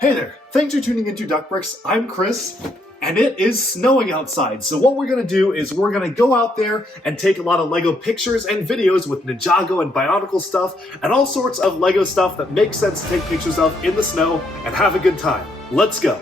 Hey there, thanks for tuning into Duckbricks. I'm Chris, and it is snowing outside. So what we're gonna do is we're gonna go out there and take a lot of LEGO pictures and videos with Ninjago and Bionicle stuff, and all sorts of LEGO stuff that makes sense to take pictures of in the snow and have a good time. Let's go.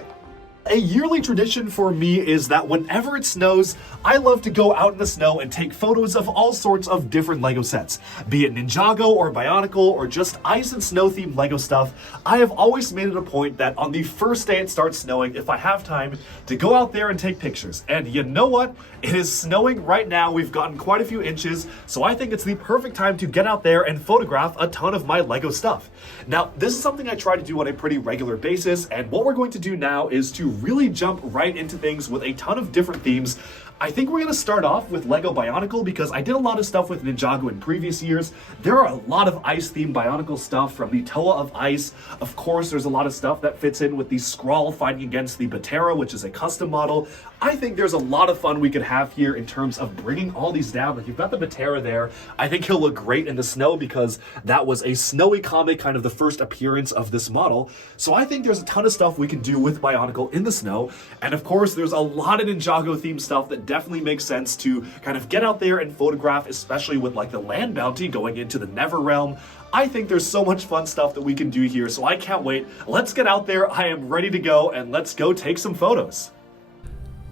A yearly tradition for me is that whenever it snows, I love to go out in the snow and take photos of all sorts of different LEGO sets. Be it Ninjago or Bionicle or just ice and snow themed LEGO stuff, I have always made it a point that on the first day it starts snowing, if I have time, to go out there and take pictures. And you know what? It is snowing right now. We've gotten quite a few inches, so I think it's the perfect time to get out there and photograph a ton of my LEGO stuff. Now, this is something I try to do on a pretty regular basis, and what we're going to do now is to really jump right into things with a ton of different themes. I think we're going to start off with LEGO Bionicle because I did a lot of stuff with Ninjago in previous years. There are a lot of ice-themed Bionicle stuff from the Toa of Ice. Of course, there's a lot of stuff that fits in with the Skrull fighting against the Batera, which is a custom model. I think there's a lot of fun we could have here in terms of bringing all these down. Like, you've got the Batera there. I think he'll look great in the snow because that was a snowy comic, kind of the first appearance of this model. So I think there's a ton of stuff we can do with Bionicle in the snow. And of course, there's a lot of Ninjago-themed stuff that definitely makes sense to kind of get out there and photograph, especially with like the land bounty going into the Never Realm. I think there's so much fun stuff that we can do here, so I can't wait. Let's get out there. I am ready to go, and let's go take some photos.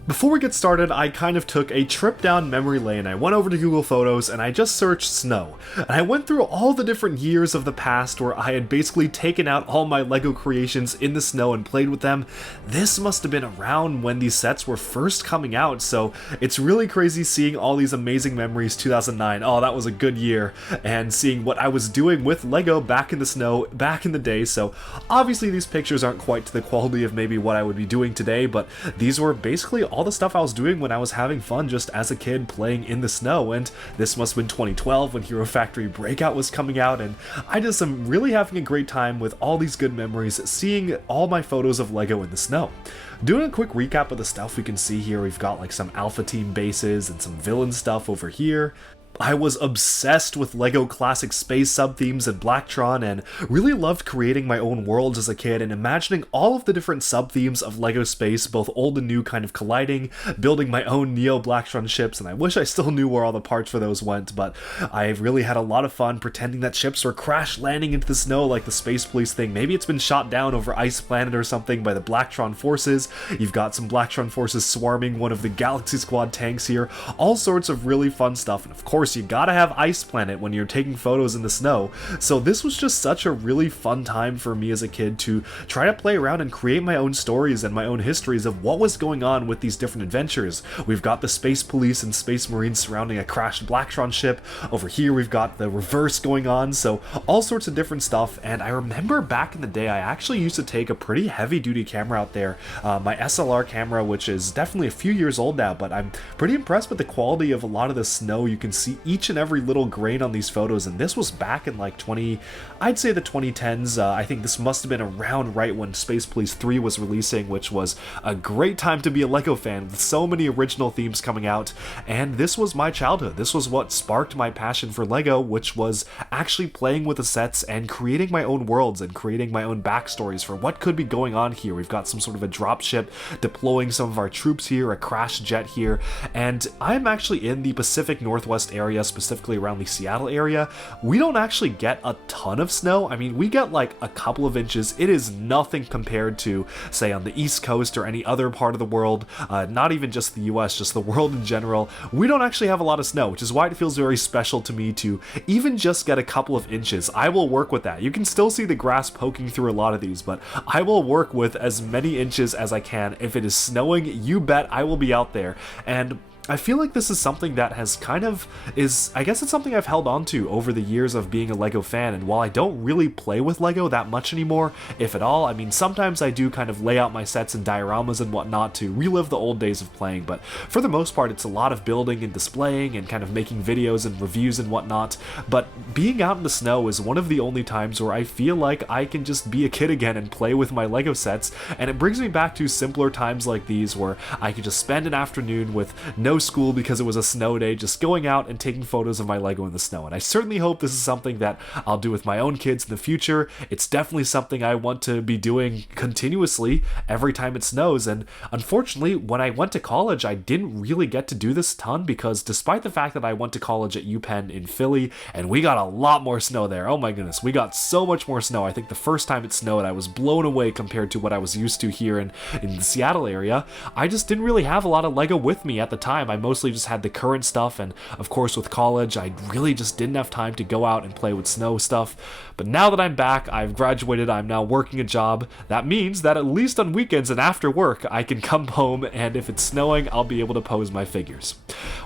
Before we get started, I kind of took a trip down memory lane. I went over to Google Photos and I just searched snow. And I went through all the different years of the past where I had basically taken out all my LEGO creations in the snow and played with them. This must have been around when these sets were first coming out, so it's really crazy seeing all these amazing memories. 2009, oh, that was a good year, and seeing what I was doing with LEGO back in the snow, back in the day. So obviously these pictures aren't quite to the quality of maybe what I would be doing today, but these were basically all the stuff I was doing when I was having fun just as a kid playing in the snow. And this must have been 2012 when Hero Factory Breakout was coming out, and I just am really having a great time with all these good memories, seeing all my photos of LEGO in the snow. Doing a quick recap of the stuff we can see here, we've got like some Alpha Team bases and some villain stuff over here. I was obsessed with LEGO classic space sub-themes and Blacktron, and really loved creating my own worlds as a kid and imagining all of the different sub-themes of LEGO space, both old and new kind of colliding, building my own Neo Blacktron ships, and I wish I still knew where all the parts for those went, but I really had a lot of fun pretending that ships were crash landing into the snow like the Space Police thing. Maybe it's been shot down over Ice Planet or something by the Blacktron forces. You've got some Blacktron forces swarming one of the Galaxy Squad tanks here. All sorts of really fun stuff, and of course you gotta have Ice Planet when you're taking photos in the snow. So this was just such a really fun time for me as a kid to try to play around and create my own stories and my own histories of what was going on with these different adventures. We've got the Space Police and Space Marines surrounding a crashed Blacktron ship. Over here we've got the reverse going on, so all sorts of different stuff. And I remember back in the day I actually used to take a pretty heavy duty camera out there, my SLR camera, which is definitely a few years old now, but I'm pretty impressed with the quality of a lot of the snow. You can see each and every little grain on these photos, and this was back in like I'd say the 2010s. I think this must have been around right when Space Police 3 was releasing, which was a great time to be a LEGO fan with so many original themes coming out, and this was my childhood. This was what sparked my passion for LEGO, which was actually playing with the sets and creating my own worlds and creating my own backstories for what could be going on here. We've got some sort of a dropship deploying some of our troops here, a crash jet here, and I'm actually in the Pacific Northwest area, specifically around the Seattle area. We don't actually get a ton of snow. I mean, we get like a couple of inches. It is nothing compared to, say, on the East Coast or any other part of the world, not even just the US, just the world in general. We don't actually have a lot of snow, which is why it feels very special to me to even just get a couple of inches. I will work with that. You can still see the grass poking through a lot of these, but I will work with as many inches as I can. If it is snowing, you bet I will be out there. And I feel like this is something that has kind of I guess it's something I've held on to over the years of being a LEGO fan, and while I don't really play with LEGO that much anymore, if at all, I mean, sometimes I do kind of lay out my sets and dioramas and whatnot to relive the old days of playing, but for the most part, it's a lot of building and displaying and kind of making videos and reviews and whatnot. But being out in the snow is one of the only times where I feel like I can just be a kid again and play with my LEGO sets, and it brings me back to simpler times like these where I could just spend an afternoon with no no school because it was a snow day, just going out and taking photos of my Lego in the snow. And I certainly hope this is something that I'll do with my own kids in the future. It's definitely something I want to be doing continuously every time it snows. And unfortunately, when I went to college, I didn't really get to do this a ton because despite the fact that I went to college at UPenn in Philly and we got a lot more snow there. Oh my goodness, we got so much more snow. I think the first time it snowed, I was blown away compared to what I was used to here in the Seattle area. I just didn't really have a lot of Lego with me at the time. I mostly just had the current stuff, and of course with college, I really just didn't have time to go out and play with snow stuff. But now that I'm back, I've graduated, I'm now working a job. That means that at least on weekends and after work, I can come home, and if it's snowing, I'll be able to pose my figures.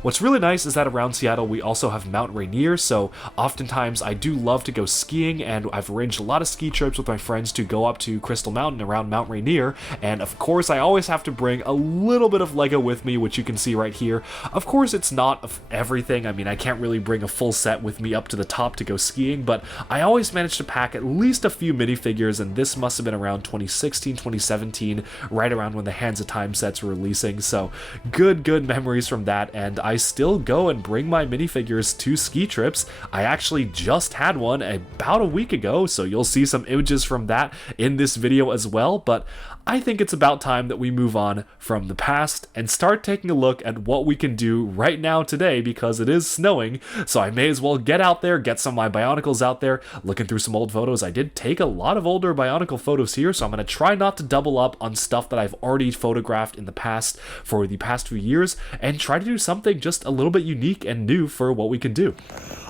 What's really nice is that around Seattle, we also have Mount Rainier, so oftentimes I do love to go skiing, and I've arranged a lot of ski trips with my friends to go up to Crystal Mountain around Mount Rainier, and of course I always have to bring a little bit of Lego with me, which you can see right here. Of course it's not everything, I mean I can't really bring a full set with me up to the top to go skiing, but I always manage to pack at least a few minifigures, and this must have been around 2016, 2017, right around when the Hands of Time sets were releasing, so good memories from that, and I still go and bring my minifigures to ski trips. I actually just had one about a week ago, so you'll see some images from that in this video as well, but I think it's about time that we move on from the past and start taking a look at what we can do right now today because it is snowing, so I may as well get out there, get some of my Bionicles out there. Looking through some old photos, I did take a lot of older Bionicle photos here, so I'm going to try not to double up on stuff that I've already photographed in the past for the past few years and try to do something just a little bit unique and new for what we can do.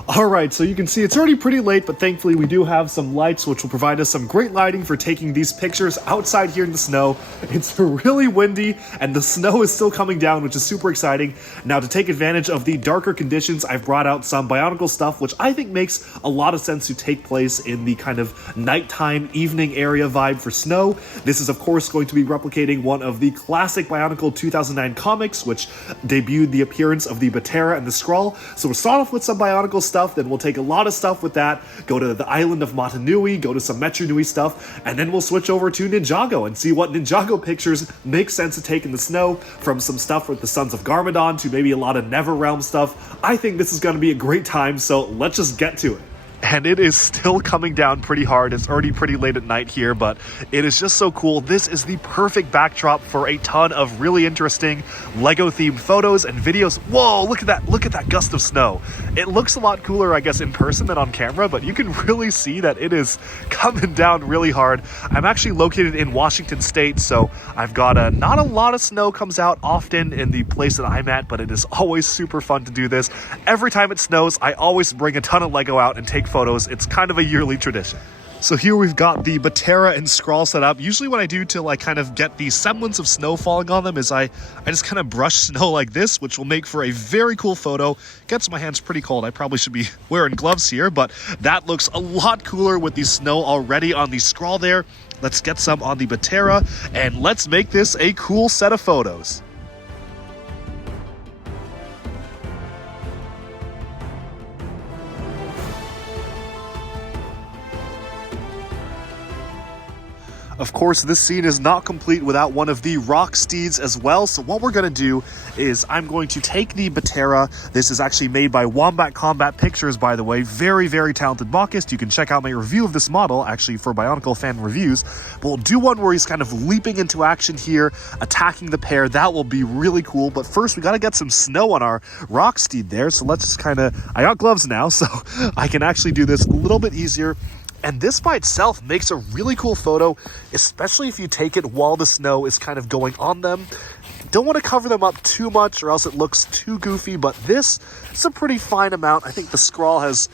Alright, so you can see it's already pretty late, but thankfully we do have some lights which will provide us some great lighting for taking these pictures outside here in the snow. It's really windy and the snow is still coming down, which is super exciting. Now to take advantage of the darker conditions, I've brought out some Bionicle stuff, which I think makes a lot of sense to take place in the kind of nighttime, evening area vibe for snow. This is of course going to be replicating one of the classic Bionicle 2009 comics, which debuted the appearance of the Batera and the Skrull. So we'll start off with some Bionicle stuff, then we'll take a lot of stuff with that, go to the island of Motunui, go to some Metru Nui stuff, and then we'll switch over to Ninjago and see what Ninjago pictures make sense to take in the snow, from some stuff with the Sons of Garmadon to maybe a lot of Neverrealm stuff. I think this is going to be a great time, so let's just get to it. And it is still coming down pretty hard. It's already pretty late at night here, but it is just so cool. This is the perfect backdrop for a ton of really interesting Lego-themed photos and videos. Whoa, look at that. Look at that gust of snow. It looks a lot cooler, I guess, in person than on camera, but you can really see that it is coming down really hard. I'm actually located in Washington State, so I've got not a lot of snow comes out often in the place that I'm at, but it is always super fun to do this. Every time it snows, I always bring a ton of Lego out and take photos. It's kind of a yearly tradition. So here we've got the Batera and Skrull set up. Usually what I do to like kind of get the semblance of snow falling on them is I just kind of brush snow like this, which will make for a very cool photo. Gets my hands pretty cold. I probably should be wearing gloves here, but that looks a lot cooler with the snow already on the Skrull there. Let's get some on the Batera and let's make this a cool set of photos. Of course, this scene is not complete without one of the rock steeds as well. So what we're going to do is I'm going to take the Batera. This is actually made by Wombat Combat Pictures, by the way. Very, very talented mockist. You can check out my review of this model, actually, for Bionicle fan reviews. But we'll do one where he's kind of leaping into action here, attacking the pair. That will be really cool. But first, we got to get some snow on our rock steed there. So let's just kind of... I got gloves now, so I can actually do this a little bit easier. And this by itself makes a really cool photo, especially if you take it while the snow is kind of going on them. Don't want to cover them up too much or else it looks too goofy, but this is a pretty fine amount. I think the Skrull's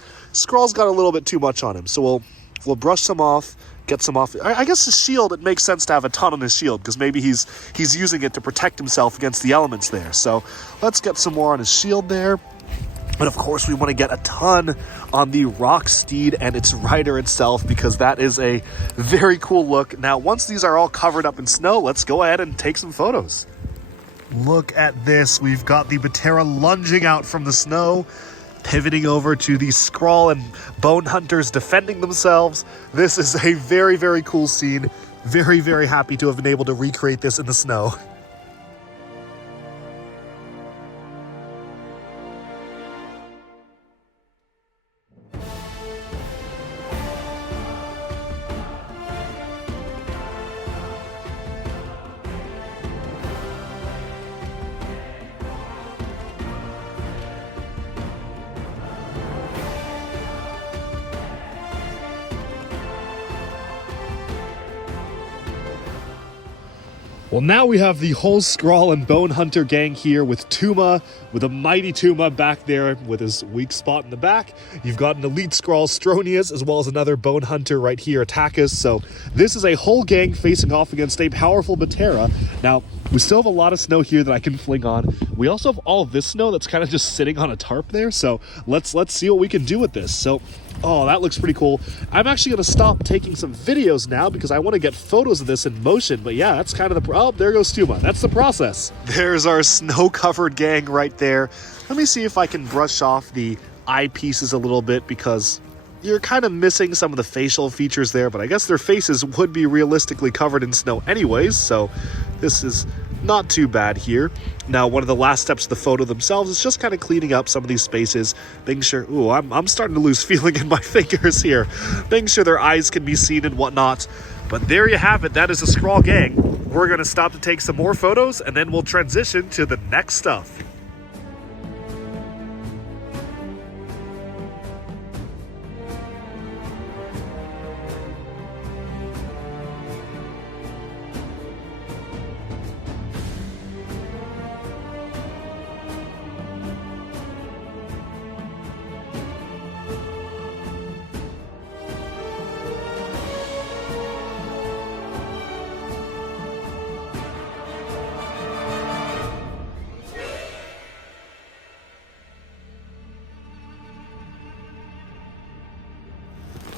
got a little bit too much on him. So we'll brush some off, get some off. I guess his shield, it makes sense to have a ton on his shield because maybe he's using it to protect himself against the elements there. So let's get some more on his shield there. And of course, we want to get a ton on the rock steed and its rider itself because that is a very cool look. Now, once these are all covered up in snow, let's go ahead and take some photos. Look at this. We've got the Batera lunging out from the snow, pivoting over to the Skrull and Bone Hunters defending themselves. This is a very, very cool scene. Very, very happy to have been able to recreate this in the snow. Well, now we have the whole Skrull and Bone Hunter gang here with Tuma, with a mighty Tuma back there with his weak spot in the back. You've got an elite Skrull, Stronius, as well as another Bone Hunter right here, Attackus. So this is a whole gang facing off against a powerful Batera. Now, we still have a lot of snow here that I can fling on. We also have all of this snow that's kind of just sitting on a tarp there. So let's see what we can do with this. So, oh, that looks pretty cool. I'm actually going to stop taking some videos now because I want to get photos of this in motion. But yeah, that's kind of the... Oh, there goes Tuma. That's the process. There's our snow-covered gang right there. Let me see if I can brush off the eyepieces a little bit because you're kind of missing some of the facial features there. But I guess their faces would be realistically covered in snow anyways. So this is not too bad here. Now, one of the last steps of the photo themselves is just kind of cleaning up some of these spaces, making sure, ooh, I'm starting to lose feeling in my fingers here, making sure their eyes can be seen and whatnot. But there you have it. That is a Skrull gang. We're going to stop to take some more photos, and then we'll transition to the next stuff.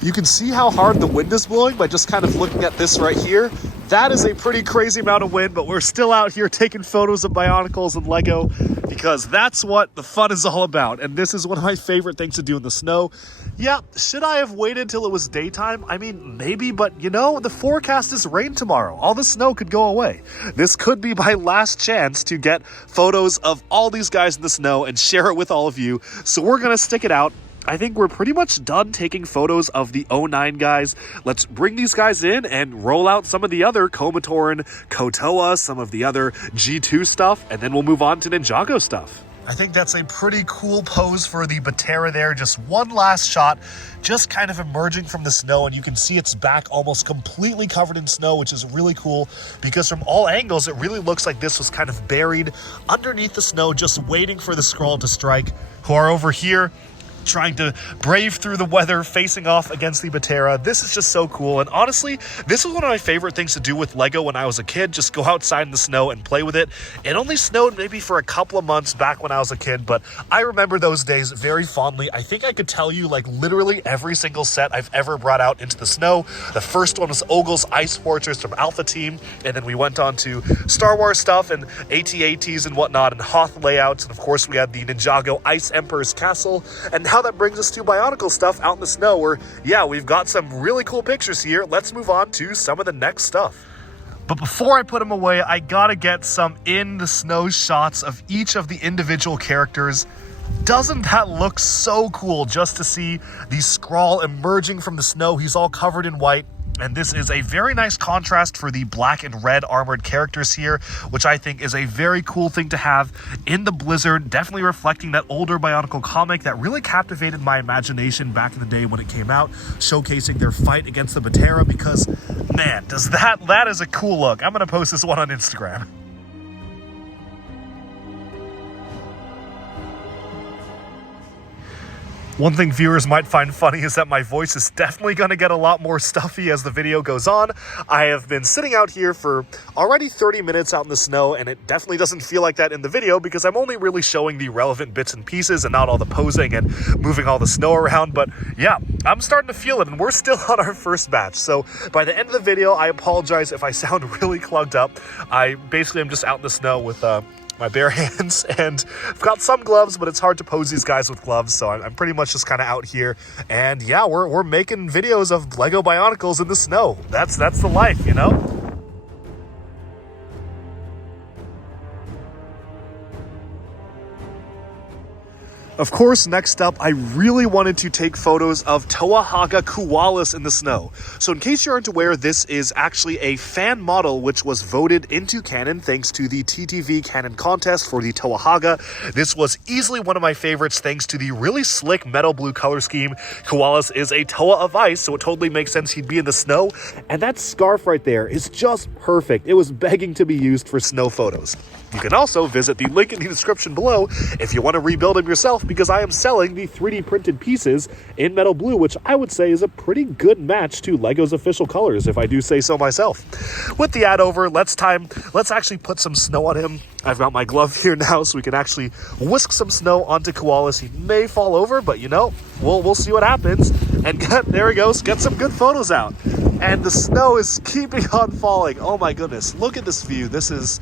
You can see how hard the wind is blowing by just kind of looking at this right here. That is a pretty crazy amount of wind, but we're still out here taking photos of Bionicles and Lego because that's what the fun is all about. And this is one of my favorite things to do in the snow. Yeah, should I have waited till it was daytime? I mean, maybe, but you know, the forecast is rain tomorrow. All the snow could go away. This could be my last chance to get photos of all these guys in the snow and share it with all of you. So we're gonna stick it out. I think we're pretty much done taking photos of the 09 guys. Let's bring these guys in and roll out some of the other Komatoran, Kotoa, some of the other G2 stuff, and then we'll move on to Ninjago stuff. I think that's a pretty cool pose for the Batera there. Just one last shot, just kind of emerging from the snow, and you can see its back almost completely covered in snow, which is really cool because from all angles, it really looks like this was kind of buried underneath the snow, just waiting for the Skrull to strike, who are over here trying to brave through the weather, facing off against the Batera. This is just so cool. And honestly, this was one of my favorite things to do with Lego when I was a kid, just go outside in the snow and play with it. It only snowed maybe for a couple of months back when I was a kid, but I remember those days very fondly. I think I could tell you like literally every single set I've ever brought out into the snow. The first one was Ogle's Ice Fortress from Alpha Team, and then we went on to Star Wars stuff and AT-ATs and whatnot and Hoth layouts, and of course we had the Ninjago Ice Emperor's Castle, and now that brings us to Bionicle stuff out in the snow where, yeah, we've got some really cool pictures here. Let's move on to some of the next stuff. But before I put them away, I gotta get some in the snow shots of each of the individual characters. Doesn't that look so cool just to see the Skrull emerging from the snow? He's all covered in white. And this is a very nice contrast for the black and red armored characters here, which I think is a very cool thing to have in the Blizzard, definitely reflecting that older Bionicle comic that really captivated my imagination back in the day when it came out, showcasing their fight against the Batera, because, man, that is a cool look. I'm going to post this one on Instagram. One thing viewers might find funny is that my voice is definitely going to get a lot more stuffy as the video goes on. I have been sitting out here for already 30 minutes out in the snow, and it definitely doesn't feel like that in the video because I'm only really showing the relevant bits and pieces and not all the posing and moving all the snow around. But yeah, I'm starting to feel it, and we're still on our first batch. So by the end of the video, I apologize if I sound really clugged up. I basically am just out in the snow with my bare hands, and I've got some gloves, but it's hard to pose these guys with gloves, so I'm pretty much just kind of out here. And yeah, we're making videos of Lego Bionicles in the snow. That's the life, you know? Of course, next up, I really wanted to take photos of Toahaga koalas in the snow. So in case you aren't aware, this is actually a fan model which was voted into Canon thanks to the TTV Canon contest for the Toahaga. This was easily one of my favorites thanks to the really slick metal blue color scheme. Koalas is a Toa of ice, so it totally makes sense he'd be in the snow. And that scarf right there is just perfect. It was begging to be used for snow photos. You can also visit the link in the description below if you want to rebuild him yourself, because I am selling the 3D printed pieces in metal blue, which I would say is a pretty good match to LEGO's official colors, if I do say so myself. With the ad over, let's actually put some snow on him. I've got my glove here now so we can actually whisk some snow onto Koalas. He may fall over, but you know, we'll see what happens. And there he goes, get some good photos out. And the snow is keeping on falling. Oh my goodness, look at this view. This is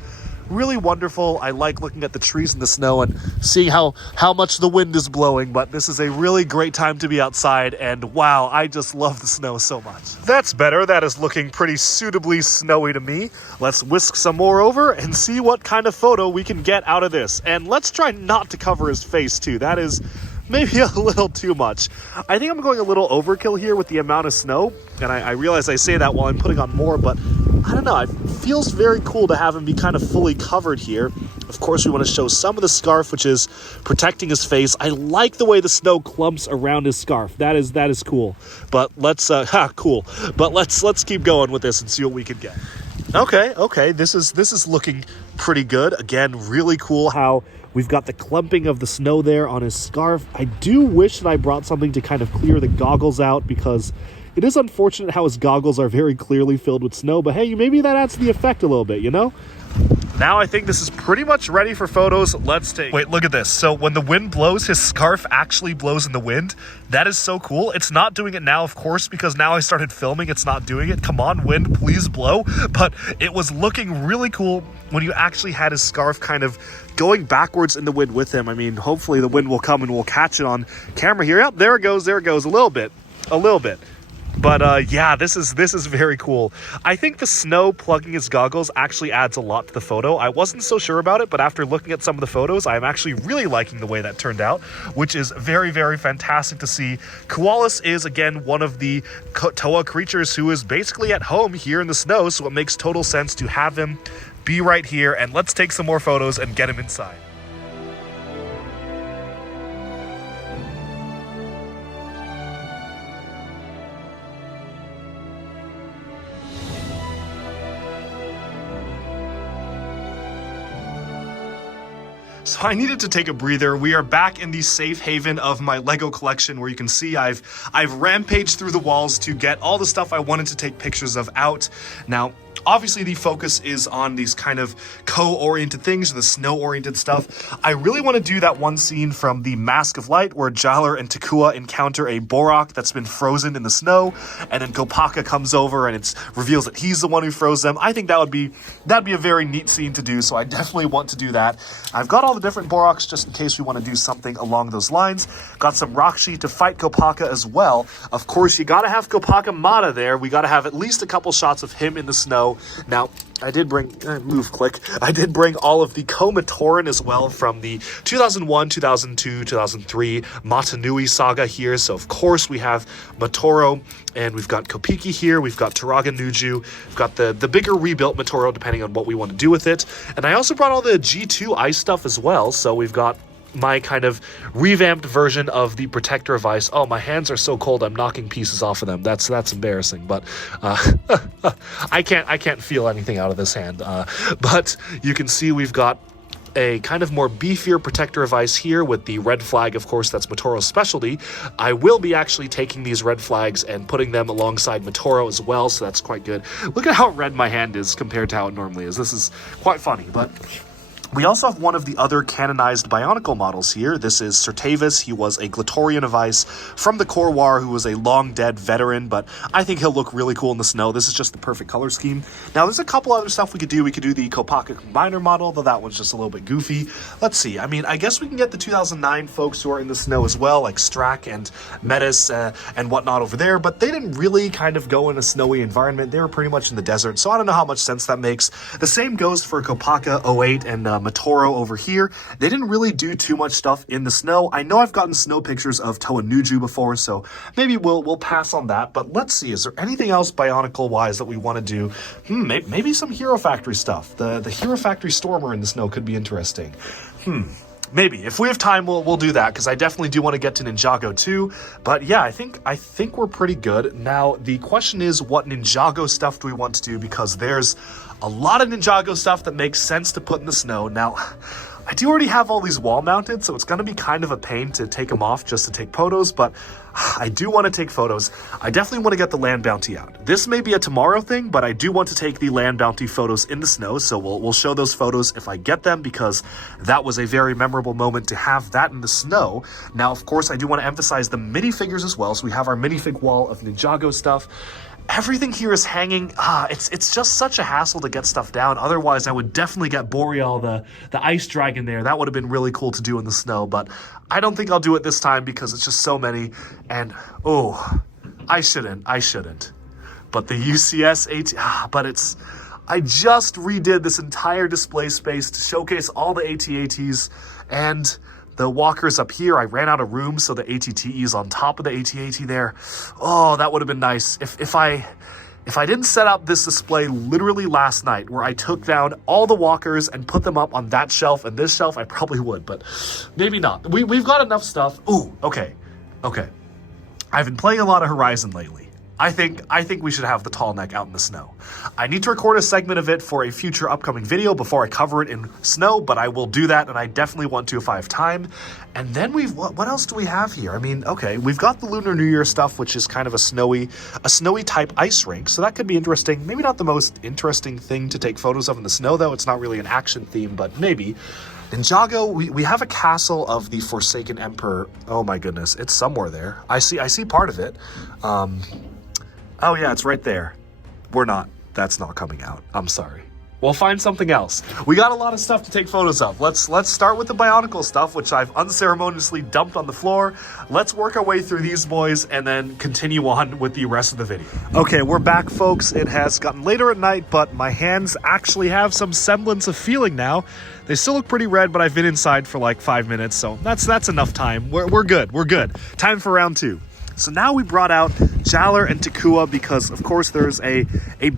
really wonderful. I like looking at the trees in the snow and seeing how much the wind is blowing, but this is a really great time to be outside, and wow, I just love the snow so much. That's better. That is looking pretty suitably snowy to me. Let's whisk some more over and see what kind of photo we can get out of this. And let's try not to cover his face too. That is maybe a little too much. I think I'm going a little overkill here with the amount of snow, and I realize I say that while I'm putting on more, but I don't know, it feels very cool to have him be kind of fully covered here. Of course, we want to show some of the scarf, which is protecting his face. I like the way the snow clumps around his scarf. That is cool. But let's cool. But let's keep going with this and see what we can get. Okay, this is looking pretty good. Again, really cool how we've got the clumping of the snow there on his scarf. I do wish that I brought something to kind of clear the goggles out, because it is unfortunate how his goggles are very clearly filled with snow, but hey, maybe that adds to the effect a little bit, you know? Now I think this is pretty much ready for photos. Wait, look at this. So when the wind blows, his scarf actually blows in the wind. That is so cool. It's not doing it now, of course, because now I started filming, it's not doing it. Come on, wind, please blow. But it was looking really cool when you actually had his scarf kind of going backwards in the wind with him. I mean, hopefully the wind will come and we'll catch it on camera here. Yep, there it goes, a little bit. But yeah, this is very cool. I think the snow plugging his goggles actually adds a lot to the photo. I wasn't so sure about it, but after looking at some of the photos, I'm actually really liking the way that turned out, which is very, very fantastic to see. Koalas is, again, one of the Toa creatures who is basically at home here in the snow, so it makes total sense to have him be right here. And let's take some more photos and get him inside. So I needed to take a breather. We are back in the safe haven of my LEGO collection, where you can see I've rampaged through the walls to get all the stuff I wanted to take pictures of out. Now, obviously the focus is on these kind of co-oriented things, the snow-oriented stuff. I really want to do that one scene from the Mask of Light where Jaller and Takua encounter a Borak that's been frozen in the snow, and then Kopaka comes over and it reveals that he's the one who froze them. I think that'd be a very neat scene to do, so I definitely want to do that. I've got all the different Boraks just in case we want to do something along those lines. Got some Rakshi to fight Kopaka as well. Of course, you gotta have Kopaka Mata there. We gotta have at least a couple shots of him in the snow. Now, I did bring, I did bring all of the Komatoran as well from the 2001, 2002, 2003 Matanui saga here. So, of course, we have Matoro, and we've got Kopiki here. We've got Turaga Nuju. We've got the bigger rebuilt Matoro, depending on what we want to do with it. And I also brought all the G2 ice stuff as well. So, we've got my kind of revamped version of the Protector of Ice. Oh, my hands are so cold, I'm knocking pieces off of them. That's embarrassing, but I can't feel anything out of this hand. But you can see we've got a kind of more beefier Protector of Ice here with the red flag. Of course, that's Matoro's specialty. I will be actually taking these red flags and putting them alongside Matoro as well, so that's quite good. Look at how red my hand is compared to how it normally is. This is quite funny, but we also have one of the other canonized Bionicle models here. This is Sertavis. He was a Glatorian of Ice from the Core War who was a long-dead veteran, but I think he'll look really cool in the snow. This is just the perfect color scheme. Now, there's a couple other stuff we could do. We could do the Kopaka Combiner model, though that one's just a little bit goofy. Let's see. I mean, I guess we can get the 2009 folks who are in the snow as well, like Strack and Metis and whatnot over there, but they didn't really kind of go in a snowy environment. They were pretty much in the desert, so I don't know how much sense that makes. The same goes for Kopaka 08 and Matoro over here. They didn't really do too much stuff in the snow. I know I've gotten snow pictures of Toa-Nuju before, so maybe we'll pass on that. But let's see, is there anything else Bionicle-wise that we want to do? Maybe some Hero Factory stuff. The Hero Factory Stormer in the snow could be interesting. Maybe. If we have time, we'll do that, because I definitely do want to get to Ninjago too. But yeah, I think we're pretty good. Now, the question is, what Ninjago stuff do we want to do? Because there's a lot of Ninjago stuff that makes sense to put in the snow. Now, I do already have all these wall mounted, so it's going to be kind of a pain to take them off just to take photos, but I do want to take photos. I definitely want to get the land bounty out. This may be a tomorrow thing, but I do want to take the land bounty photos in the snow, so we'll show those photos if I get them, because that was a very memorable moment to have that in the snow. Now, of course, I do want to emphasize the minifigures as well, so we have our minifig wall of Ninjago stuff. Everything here is hanging. It's just such a hassle to get stuff down. Otherwise, I would definitely get Boreal, the ice dragon there. That would have been really cool to do in the snow, but I don't think I'll do it this time because it's just so many. And, I shouldn't. But the UCS AT, I just redid this entire display space to showcase all the AT-ATs and the walkers up here. I ran out of room, so the AT-TE is on top of the AT-AT there. Oh, that would have been nice. If I didn't set up this display literally last night, where I took down all the walkers and put them up on that shelf and this shelf, I probably would, but maybe not. We've got enough stuff. Ooh, okay. I've been playing a lot of Horizon lately. I think we should have the tall neck out in the snow. I need to record a segment of it for a future upcoming video before I cover it in snow, but I will do that, and I definitely want to if I have time. And then what else do we have here? I mean, okay, we've got the Lunar New Year stuff, which is kind of a snowy type ice rink, so that could be interesting. Maybe not the most interesting thing to take photos of in the snow, though. It's not really an action theme, but maybe. Ninjago, we have a castle of the Forsaken Emperor. Oh my goodness, it's somewhere there. I see part of it. Oh yeah, it's right there. That's not coming out. I'm sorry. We'll find something else. We got a lot of stuff to take photos of. Let's start with the Bionicle stuff, which I've unceremoniously dumped on the floor. Let's work our way through these boys and then continue on with the rest of the video. Okay, we're back, folks. It has gotten later at night, but my hands actually have some semblance of feeling now. They still look pretty red, but I've been inside for like 5 minutes, so that's enough time. We're good. We're good. Time for round 2. So now we brought out Jaller and Takua because, of course, there's a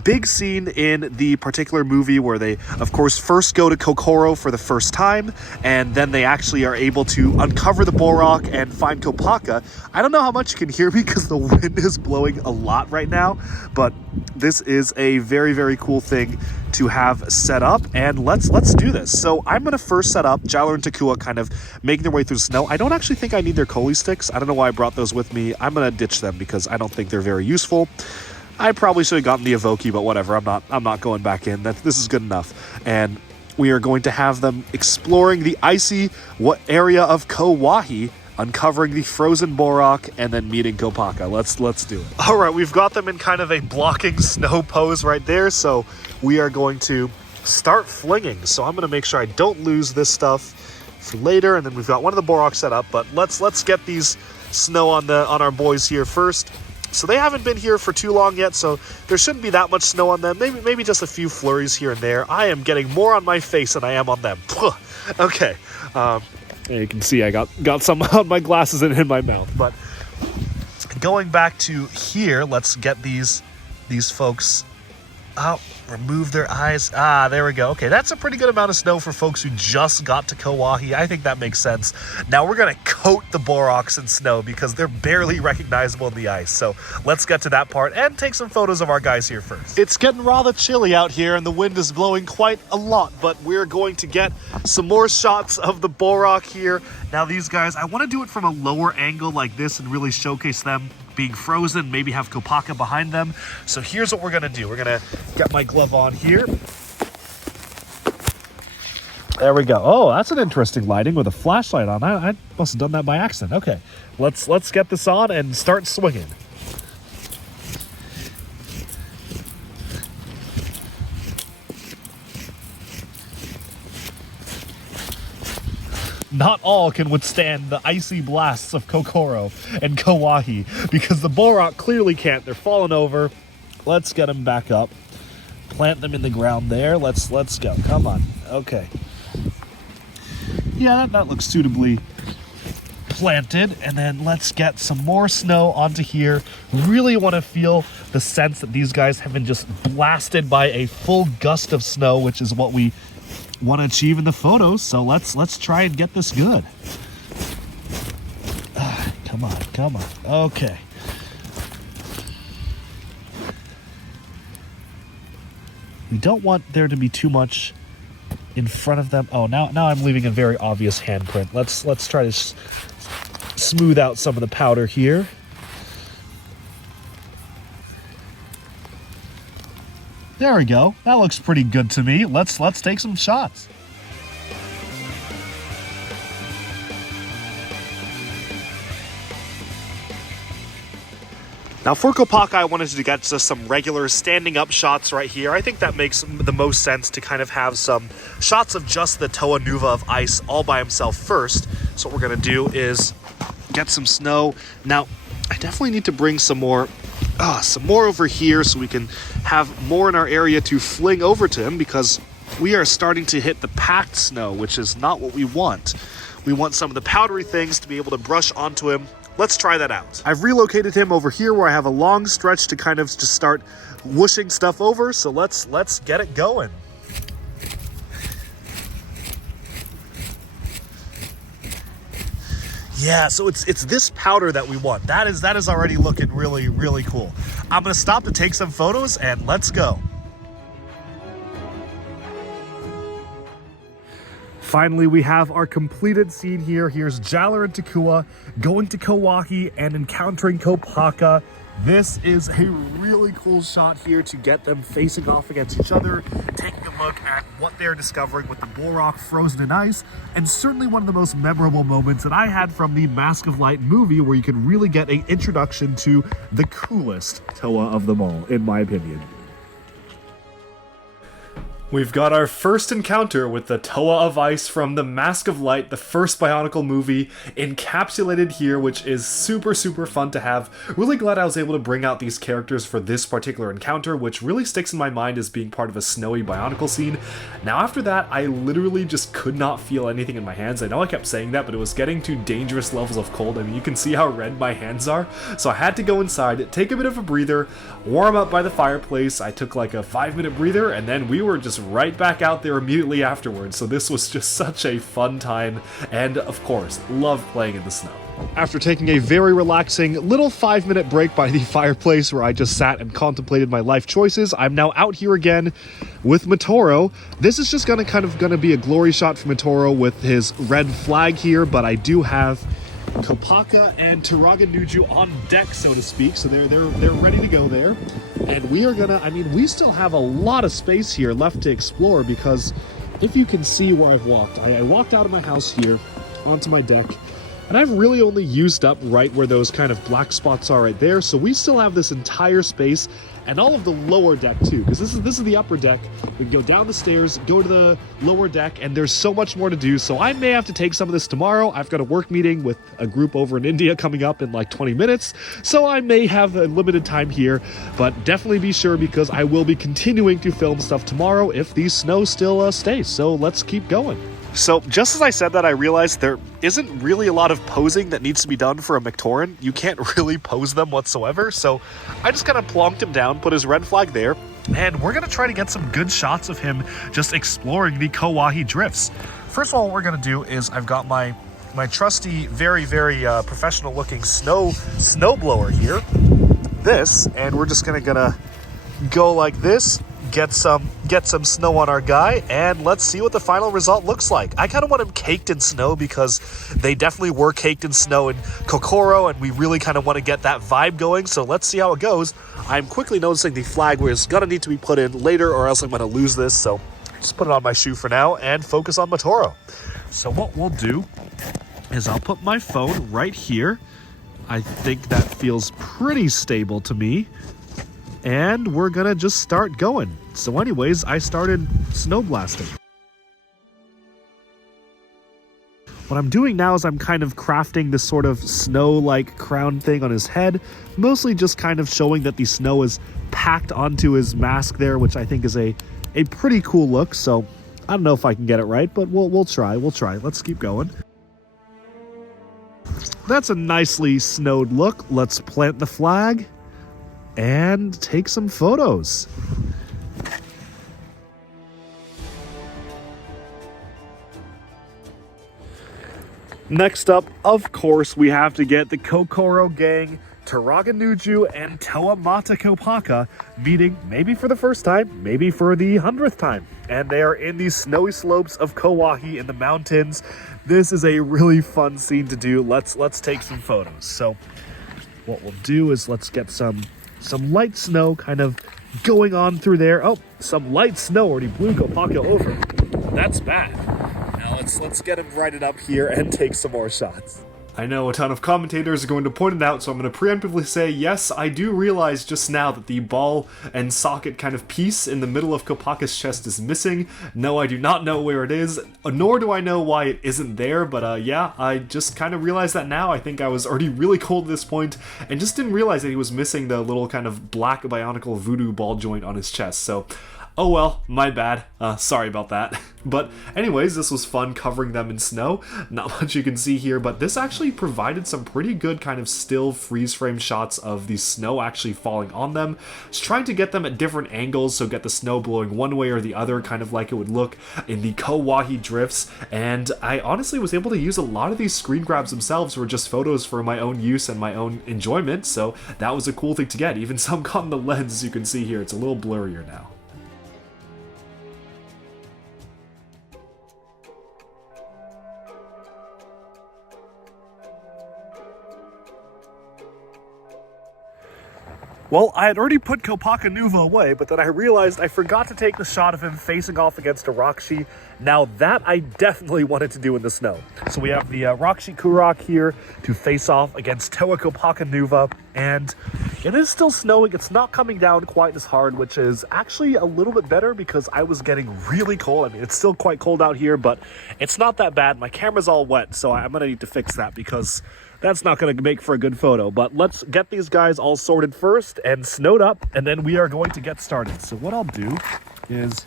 big scene in the particular movie where they, of course, first go to Kokoro for the first time, and then they actually are able to uncover the Borak and find Kopaka. I don't know how much you can hear me because the wind is blowing a lot right now, but this is a very, very cool thing to have set up, and let's do this. So I'm going to first set up Jaller and Takua kind of making their way through the snow. I don't actually think I need their Koli sticks. I don't know why I brought those with me. I'm going to ditch them because I don't think they're very useful. I probably should have gotten the Evoki, but whatever. I'm not going back in. This is good enough. And we are going to have them exploring the icy area of Kowahi, uncovering the frozen Borak, and then meeting Kopaka. Let's do it. All right, we've got them in kind of a blocking snow pose right there, so we are going to start flinging. So I'm going to make sure I don't lose this stuff for later, and then we've got one of the Boraks set up, but let's get these snow on our boys here first. So they haven't been here for too long yet, so there shouldn't be that much snow on them. Maybe just a few flurries here and there. I am getting more on my face than I am on them. Okay. You can see I got some on my glasses and in my mouth. But going back to here, let's get these folks out. Remove their eyes. There we go. Okay, that's a pretty good amount of snow for folks who just got to Kowahi. I think that makes sense. Now we're going to coat the Boraks in snow because they're barely recognizable in the ice. So let's get to that part and take some photos of our guys here first. It's getting rather chilly out here and the wind is blowing quite a lot, but we're going to get some more shots of the Borak here. Now these guys, I want to do it from a lower angle like this and really showcase them being frozen, maybe have Kopaka behind them. So here's what we're going to do. We're going to get my glove on here. There we go. Oh, that's an interesting lighting with a flashlight on. I must have done that by accident. Okay, let's get this on and start swinging. Not all can withstand the icy blasts of Kokoro and Kowahi, because the Borak clearly can't. They're falling over. Let's get them back up. Plant them in the ground there. Let's go. Come on. Okay. Yeah, that looks suitably planted. And then let's get some more snow onto here. Really want to feel the sense that these guys have been just blasted by a full gust of snow, which is what we want to achieve in the photos. So let's try and get this good. Come on. Okay. We don't want there to be too much in front of them. Oh, now I'm leaving a very obvious handprint. Let's try to smooth out some of the powder here. There we go. That looks pretty good to me. Let's take some shots. Now for Kopaka, I wanted to get just some regular standing up shots right here. I think that makes the most sense to kind of have some shots of just the Toa Nuva of ice all by himself first. So what we're gonna do is get some snow. Now, I definitely need to bring some more over here so we can have more in our area to fling over to him, because we are starting to hit the packed snow, which is not what we want. We want some of the powdery things to be able to brush onto him. Let's try that out. I've relocated him over here where I have a long stretch to kind of just start whooshing stuff over. So let's get it going. Yeah, so it's this powder that we want. That is already looking really, really cool. I'm gonna stop to take some photos and let's go. Finally, we have our completed scene here. Here's Jaller and Takua going to Kauai and encountering Kopaka. This is a really cool shot here to get them facing off against each other, taking a look at what they're discovering with the bull rock frozen in ice, and certainly one of the most memorable moments that I had from the Mask of Light movie, where you can really get an introduction to the coolest Toa of them all, in my opinion. We've got our first encounter with the Toa of Ice from the Mask of Light, the first Bionicle movie, encapsulated here, which is super, super fun to have. Really glad I was able to bring out these characters for this particular encounter, which really sticks in my mind as being part of a snowy Bionicle scene. Now after that, I literally just could not feel anything in my hands. I know I kept saying that, but it was getting to dangerous levels of cold. I mean, you can see how red my hands are. So I had to go inside, take a bit of a breather, warm up by the fireplace. I took like a 5-minute breather, and then we were just right back out there immediately afterwards. So this was just such a fun time, and of course, loved playing in the snow. After taking a very relaxing little 5-minute break by the fireplace where I just sat and contemplated my life choices, I'm now out here again with Motoro. This is just gonna be a glory shot for Motoro with his red flag here, but I do have Kopaka and Turaga Nuju on deck, so to speak, so they're ready to go there. And we are gonna, we still have a lot of space here left to explore, because if you can see where I've walked, I walked out of my house here onto my deck, and I've really only used up right where those kind of black spots are right there. So we still have this entire space, and all of the lower deck too, because this is the upper deck. We can go down the stairs, go to the lower deck, and there's so much more to do. So I may have to take some of this tomorrow. I've got a work meeting with a group over in India coming up in like 20 minutes, so I may have a limited time here, but definitely be sure, because I will be continuing to film stuff tomorrow if these snow still stays. So let's keep going. So just as I said that, I realized there isn't really a lot of posing that needs to be done for a Mictoran. You can't really pose them whatsoever. So I just kind of plonked him down, put his red flag there, and we're going to try to get some good shots of him just exploring the Kauai drifts. First of all, what we're going to do is I've got my trusty, very, very professional looking snow blower here. This, and we're just gonna go like this. Get some snow on our guy, and let's see what the final result looks like. I kind of want him caked in snow, because they definitely were caked in snow in Kokoro, and we really kind of want to get that vibe going. So let's see how it goes. I'm quickly noticing the flag was gonna need to be put in later, or else I'm gonna lose this. So just put it on my shoe for now and focus on Motoro. So what we'll do is I'll put my phone right here. I think that feels pretty stable to me. And we're gonna just start going. So anyways, I started snow blasting. What I'm doing now is I'm kind of crafting this sort of snow-like crown thing on his head, mostly just kind of showing that the snow is packed onto his mask there, which I think is a pretty cool look. So I don't know if I can get it right, but we'll try. We'll try. Let's keep going. That's a nicely snowed look. Let's plant the flag and take some photos. Next up, of course, we have to get the Kokoro gang, Turaga-Nuju, and Tawamata Kopaka meeting maybe for the first time, maybe for the 100th time. And they are in these snowy slopes of Kauai in the mountains. This is a really fun scene to do. Let's take some photos. So what we'll do is let's get some light snow kind of going on through there. Oh, some light snow already blew Kopaka over. That's bad. Now let's get him righted up here and take some more shots. I know a ton of commentators are going to point it out, so I'm going to preemptively say, yes, I do realize just now that the ball and socket kind of piece in the middle of Kopaka's chest is missing. No, I do not know where it is, nor do I know why it isn't there, but yeah, I just kind of realized that now. I think I was already really cold at this point, and just didn't realize that he was missing the little kind of black bionicle voodoo ball joint on his chest, so... oh well, my bad. Sorry about that. But anyways, this was fun covering them in snow. Not much you can see here, but this actually provided some pretty good kind of still freeze frame shots of the snow actually falling on them. Just trying to get them at different angles, so get the snow blowing one way or the other, kind of like it would look in the Kauai drifts. And I honestly was able to use a lot of these screen grabs themselves were just photos for my own use and my own enjoyment, so that was a cool thing to get. Even some got in the lens, as you can see here. It's a little blurrier now. Well, I had already put Kopaka Nuva away, but then I realized I forgot to take the shot of him facing off against a Rakshi. Now that I definitely wanted to do in the snow. So we have the Rakshi Kurak here to face off against Toa Kopaka Nuva, and it is still snowing. It's not coming down quite as hard, which is actually a little bit better because I was getting really cold. I mean, it's still quite cold out here, but it's not that bad. My camera's all wet, so I'm gonna need to fix that because that's not going to make for a good photo. But let's get these guys all sorted first and snowed up, and then we are going to get started. So what I'll do is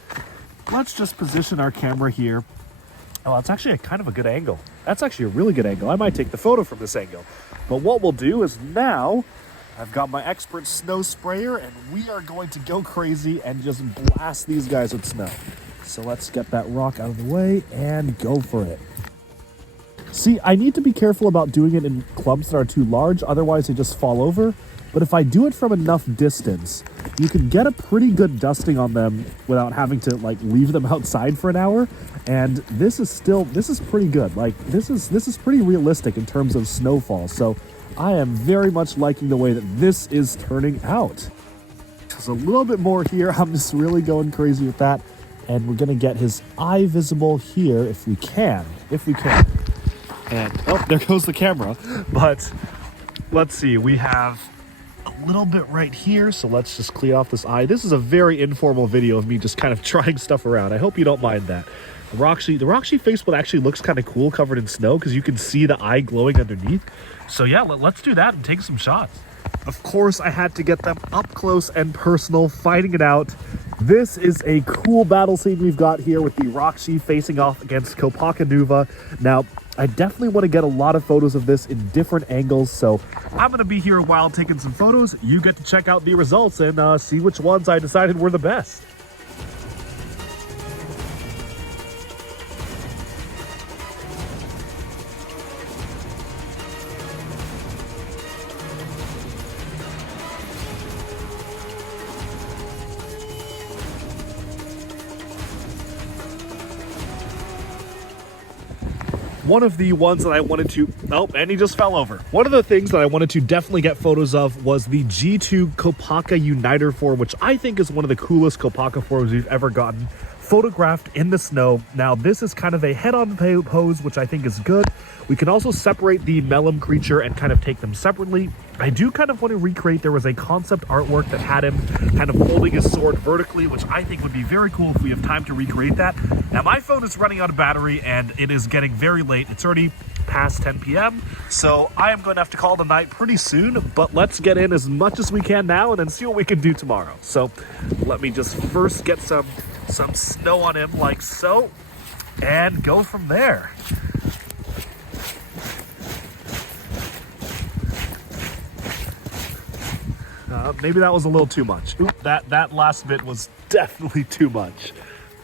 let's just position our camera here. Oh, that's actually kind of a good angle. That's actually a really good angle. I might take the photo from this angle. But what we'll do is now I've got my expert snow sprayer, and we are going to go crazy and just blast these guys with snow. So let's get that rock out of the way and go for it. See, I need to be careful about doing it in clumps that are too large, otherwise they just fall over. But if I do it from enough distance, you can get a pretty good dusting on them without having to like leave them outside for an hour. And this is pretty good. Like this is pretty realistic in terms of snowfall. So I am very much liking the way that this is turning out. Just a little bit more here. I'm just really going crazy with that. And we're gonna get his eye visible here if we can. And, oh, there goes the camera. But let's see, we have a little bit right here, so let's just clean off this eye. This is a very informal video of me just kind of trying stuff around. I hope you don't mind that. The Rakshi faceplate actually looks kind of cool covered in snow because you can see the eye glowing underneath. So yeah, let's do that and take some shots. Of course, I had to get them up close and personal, fighting it out. This is a cool battle scene we've got here with the Rakshi facing off against Kopaka Nuva. Now, I definitely want to get a lot of photos of this in different angles, so I'm going to be here a while taking some photos. You get to check out the results and see which ones I decided were the best. One of the ones that I wanted to, oh, and he just fell over. One of the things that I wanted to definitely get photos of was the G2 Kopaka Uniter form, which I think is one of the coolest Kopaka forms we've ever gotten, photographed in the snow. Now, this is kind of a head-on pose, which I think is good. We can also separate the Melem creature and kind of take them separately. I do kind of want to recreate, there was a concept artwork that had him kind of holding his sword vertically, which I think would be very cool if we have time to recreate that. Now, my phone is running out of battery and it is getting very late. It's already past 10 p.m. So I am going to have to call it a night pretty soon, but let's get in as much as we can now and then see what we can do tomorrow. So let me just first get some some snow on him like so, and go from there. Maybe that was a little too much. Oop, that last bit was definitely too much.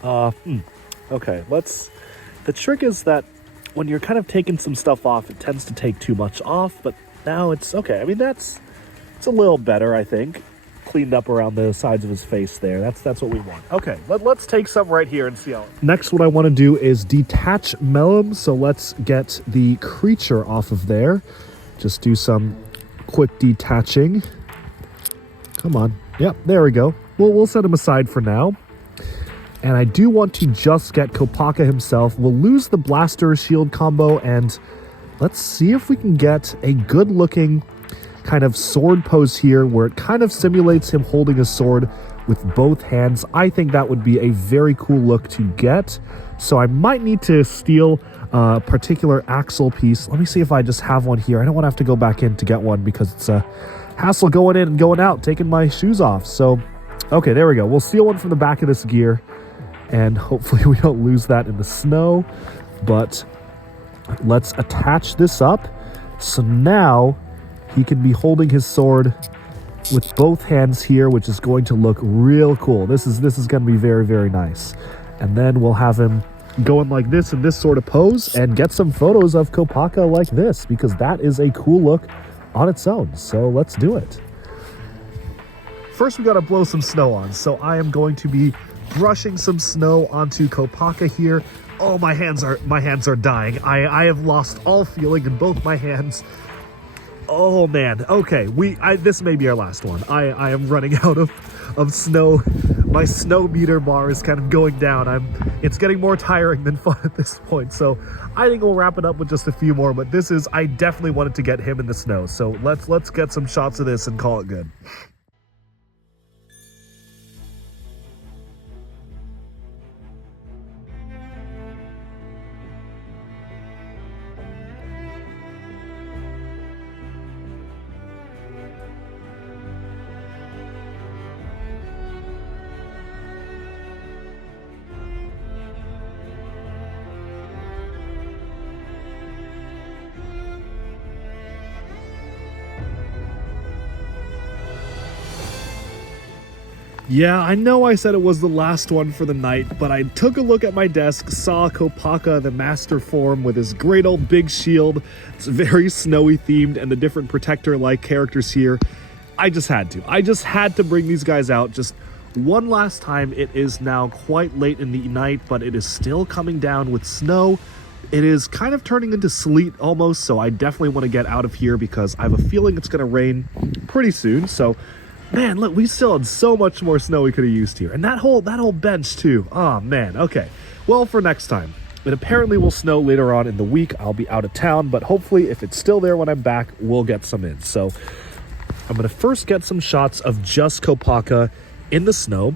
Okay, the trick is that when you're kind of taking some stuff off, it tends to take too much off, but now it's okay. I mean, it's a little better, I think. Cleaned up around the sides of his face there. That's what we want. Okay, let's take some right here and see how. Next, what I want to do is detach Melum, so let's get the creature off of there. Just do some quick detaching. Come on. Yep, there we go. We'll set him aside for now. And I do want to just get Kopaka himself. We'll lose the blaster shield combo, and let's see if we can get a good looking kind of sword pose here where it kind of simulates him holding a sword with both hands. I think that would be a very cool look to get. So I might need to steal a particular axle piece. Let me see if I just have one here. I don't want to have to go back in to get one because it's a hassle going in and going out, taking my shoes off. So, okay, there we go. We'll steal one from the back of this gear, and hopefully we don't lose that in the snow. But let's attach this up. So now he can be holding his sword with both hands here, which is going to look real cool. This is going to be very, very nice. And then we'll have him going like this in this sort of pose and get some photos of Kopaka like this, because that is a cool look on its own. So let's do it. First, we got to blow some snow on. So I am going to be brushing some snow onto Kopaka here. Oh, my hands are dying. I have lost all feeling in both my hands. Oh man. Okay, this may be our last one. I am running out of snow. My snow meter bar is kind of going down. It's getting more tiring than fun at this point. So I think we'll wrap it up with just a few more, but I definitely wanted to get him in the snow. So let's get some shots of this and call it good. Yeah, I know I said it was the last one for the night, but I took a look at my desk, saw Kopaka, the master form, with his great old big shield. It's very snowy themed, and the different protector-like characters here. I just had to bring these guys out just one last time. It is now quite late in the night, but it is still coming down with snow. It is kind of turning into sleet almost, so I definitely want to get out of here because I have a feeling it's going to rain pretty soon. So man, look, we still had so much more snow we could have used here. And that whole bench too. Oh man, okay. Well, for next time. It apparently will snow later on in the week. I'll be out of town, but hopefully if it's still there when I'm back, we'll get some in. So I'm going to first get some shots of just Kopaka in the snow.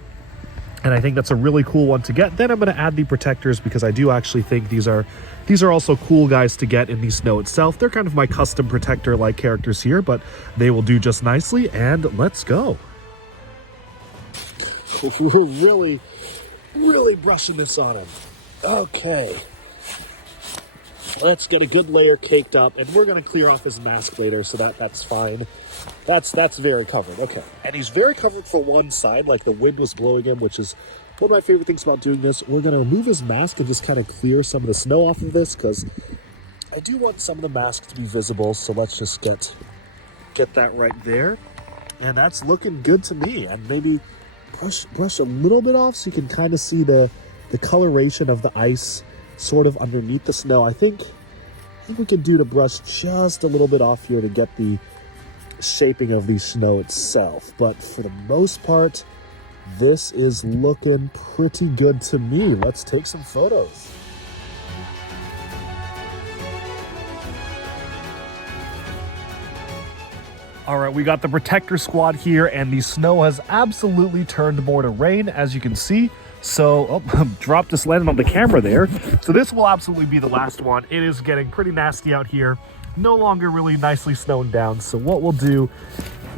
And I think that's a really cool one to get. Then I'm going to add the protectors because I do actually think these are also cool guys to get in the snow itself. They're kind of my custom protector-like characters here, but they will do just nicely. And let's go. We're really brushing this on him. Okay. Let's get a good layer caked up, and we're going to clear off his mask later, so that's fine. That's very covered. Okay. And he's very covered for one side, like the wind was blowing him, which is one of my favorite things about doing this. We're going to remove his mask and just kind of clear some of the snow off of this, because I do want some of the mask to be visible, so let's just get that right there. And that's looking good to me. And maybe brush a little bit off so you can kind of see the coloration of the ice sort of underneath the snow. I think we could do to brush just a little bit off here to get the shaping of the snow itself. But for the most part, this is looking pretty good to me. Let's take some photos. All right, we got the protector squad here, and the snow has absolutely turned more to rain, as you can see. So, dropped just landed on the camera there. So this will absolutely be the last one. It is getting pretty nasty out here. No longer really nicely snowing down. So what we'll do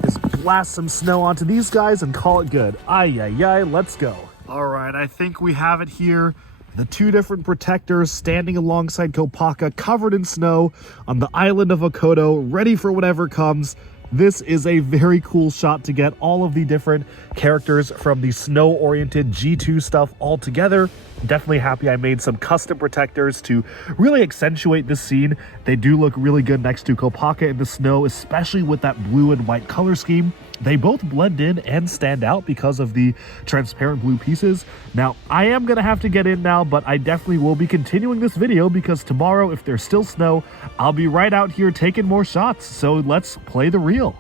is blast some snow onto these guys and call it good. Ay, ay, ay, let's go. All right, I think we have it here. The two different protectors standing alongside Kopaka, covered in snow on the island of Okoto, ready for whatever comes. This is a very cool shot to get all of the different characters from the snow-oriented G2 stuff all together. Definitely happy I made some custom protectors to really accentuate this scene. They do look really good next to Kopaka in the snow, especially with that blue and white color scheme. They both blend in and stand out because of the transparent blue pieces. Now, I am going to have to get in now, but I definitely will be continuing this video because tomorrow, if there's still snow, I'll be right out here taking more shots. So let's play the reel.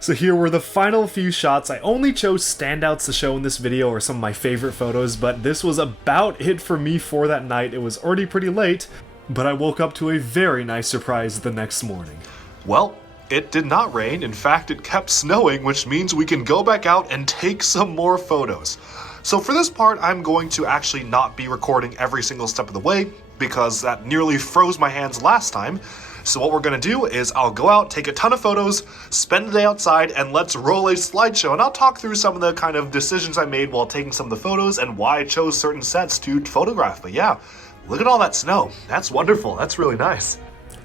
So here were the final few shots. I only chose standouts to show in this video, or some of my favorite photos, but this was about it for me for that night. It was already pretty late, but I woke up to a very nice surprise the next morning. Well, it did not rain. In fact, it kept snowing, which means we can go back out and take some more photos. So for this part, I'm going to actually not be recording every single step of the way because that nearly froze my hands last time. So what we're gonna do is I'll go out, take a ton of photos, spend the day outside, and let's roll a slideshow. And I'll talk through some of the kind of decisions I made while taking some of the photos and why I chose certain sets to photograph. But yeah, look at all that snow. That's wonderful. That's really nice.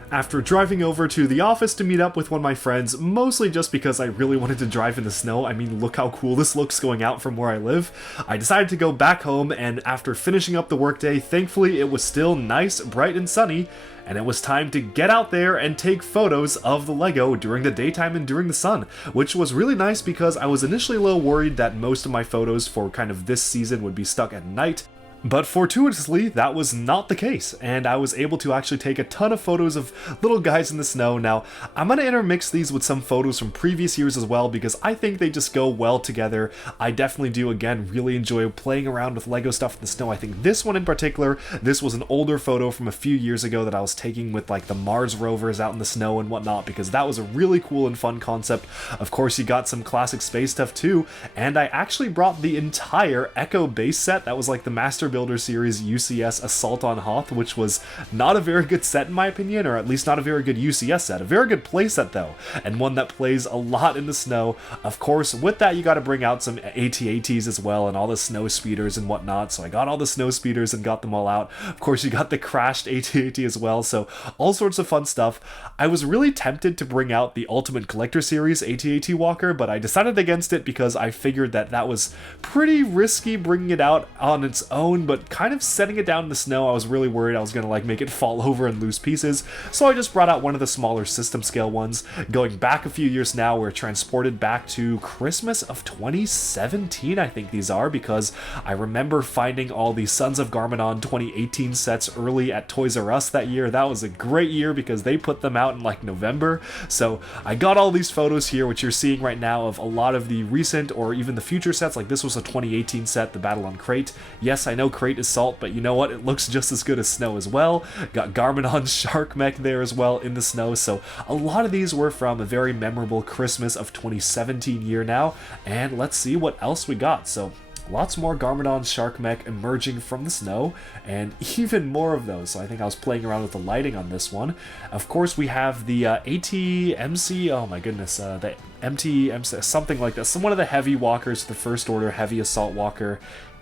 After driving over to the office to meet up with one of my friends, mostly just because I really wanted to drive in the snow, I mean, look how cool this looks going out from where I live, I decided to go back home, and after finishing up the workday, thankfully it was still nice, bright, and sunny, and it was time to get out there and take photos of the Lego during the daytime and during the sun, which was really nice because I was initially a little worried that most of my photos for kind of this season would be stuck at night. But fortuitously, that was not the case, and I was able to actually take a ton of photos of little guys in the snow. Now, I'm going to intermix these with some photos from previous years as well, because I think they just go well together. I definitely do, again, really enjoy playing around with Lego stuff in the snow. I think this one in particular, this was an older photo from a few years ago that I was taking with like the Mars rovers out in the snow and whatnot, because that was a really cool and fun concept. Of course, you got some classic space stuff too, and I actually brought the entire Echo base set. That was like the Master Builder Series UCS Assault on Hoth, which was not a very good set in my opinion, or at least not a very good UCS set. A very good play set though, and one that plays a lot in the snow. Of course, with that you got to bring out some AT-ATs as well, and all the snow speeders and whatnot, so I got all the snow speeders and got them all out. Of course, you got the crashed AT-AT as well, so all sorts of fun stuff. I was really tempted to bring out the Ultimate Collector Series AT-AT Walker, but I decided against it because I figured that that was pretty risky bringing it out on its own, but kind of setting it down in the snow, I was really worried I was going to like make it fall over and lose pieces, so I just brought out one of the smaller system scale ones. Going back a few years now, we're transported back to Christmas of 2017, I think these are, because I remember finding all the Sons of Garmadon 2018 sets early at Toys R Us that year. That was a great year because they put them out in like November, so I got all these photos here, which you're seeing right now, of a lot of the recent or even the future sets. Like this was a 2018 set, the Battle on Crate. Yes, I know Crate is salt, but you know what? It looks just as good as snow as well. Got Garmadon Shark Mech there as well in the snow, so a lot of these were from a very memorable Christmas of 2017 year now, and let's see what else we got. So lots more Garmadon Shark Mech emerging from the snow, and even more of those. So I think I was playing around with the lighting on this one. Of course, we have the AT-MC, oh my goodness, the MT-MC, something like that. Some one of the heavy walkers, the First Order Heavy Assault Walker.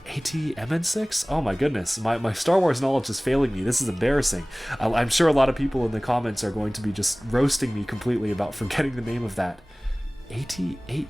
AT-MN6? Oh my goodness, my Star Wars knowledge is failing me. This is embarrassing. I'm sure a lot of people in the comments are going to be just roasting me completely about forgetting the name of that. AT-8...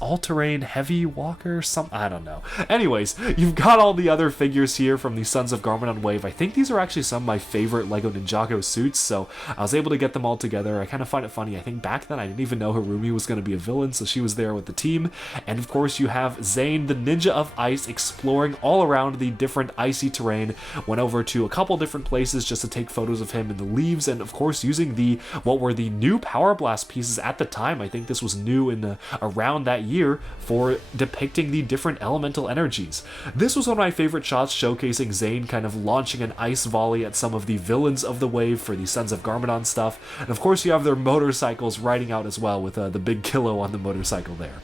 all-terrain heavy walker, I don't know. Anyways, you've got all the other figures here from the Sons of Garmadon wave. I think these are actually some of my favorite Lego Ninjago suits, so I was able to get them all together. I kind of find it funny. I think back then I didn't even know Harumi was going to be a villain, so she was there with the team. And of course you have Zane, the Ninja of Ice, exploring all around the different icy terrain. Went over to a couple different places just to take photos of him in the leaves, and of course using the what were the new Power Blast pieces at the time. I think this was new in the around that year for depicting the different elemental energies. This was one of my favorite shots, showcasing Zane kind of launching an ice volley at some of the villains of the wave for the Sons of Garmadon stuff. And of course you have their motorcycles riding out as well with the big Kilo on the motorcycle there.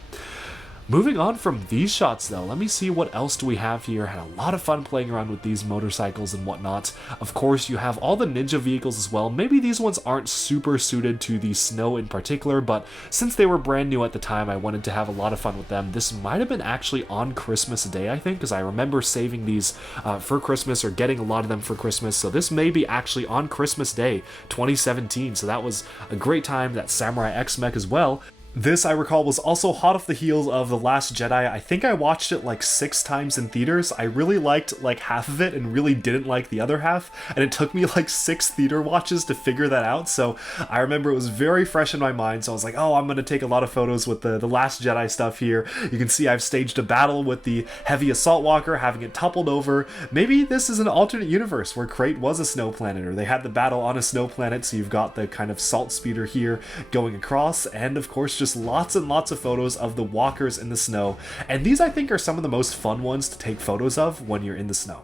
Moving on from these shots though, let me see what else do we have here. Had a lot of fun playing around with these motorcycles and whatnot. Of course, you have all the ninja vehicles as well. Maybe these ones aren't super suited to the snow in particular, but since they were brand new at the time, I wanted to have a lot of fun with them. This might have been actually on Christmas Day, I think, because I remember saving these for Christmas or getting a lot of them for Christmas. So this may be actually on Christmas Day 2017. So that was a great time. That Samurai X mech as well. This, I recall, was also hot off the heels of The Last Jedi. I think I watched it like 6 times in theaters. I really liked like half of it and really didn't like the other half, and it took me like 6 theater watches to figure that out. So I remember it was very fresh in my mind, so I was like, oh, I'm gonna take a lot of photos with the Last Jedi stuff here. You can see I've staged a battle with the heavy assault walker, having it toppled over. Maybe this is an alternate universe where Crate was a snow planet, or they had the battle on a snow planet, so you've got the kind of salt speeder here going across, and of course just lots and lots of photos of the walkers in the snow. And these, I think, are some of the most fun ones to take photos of when you're in the snow.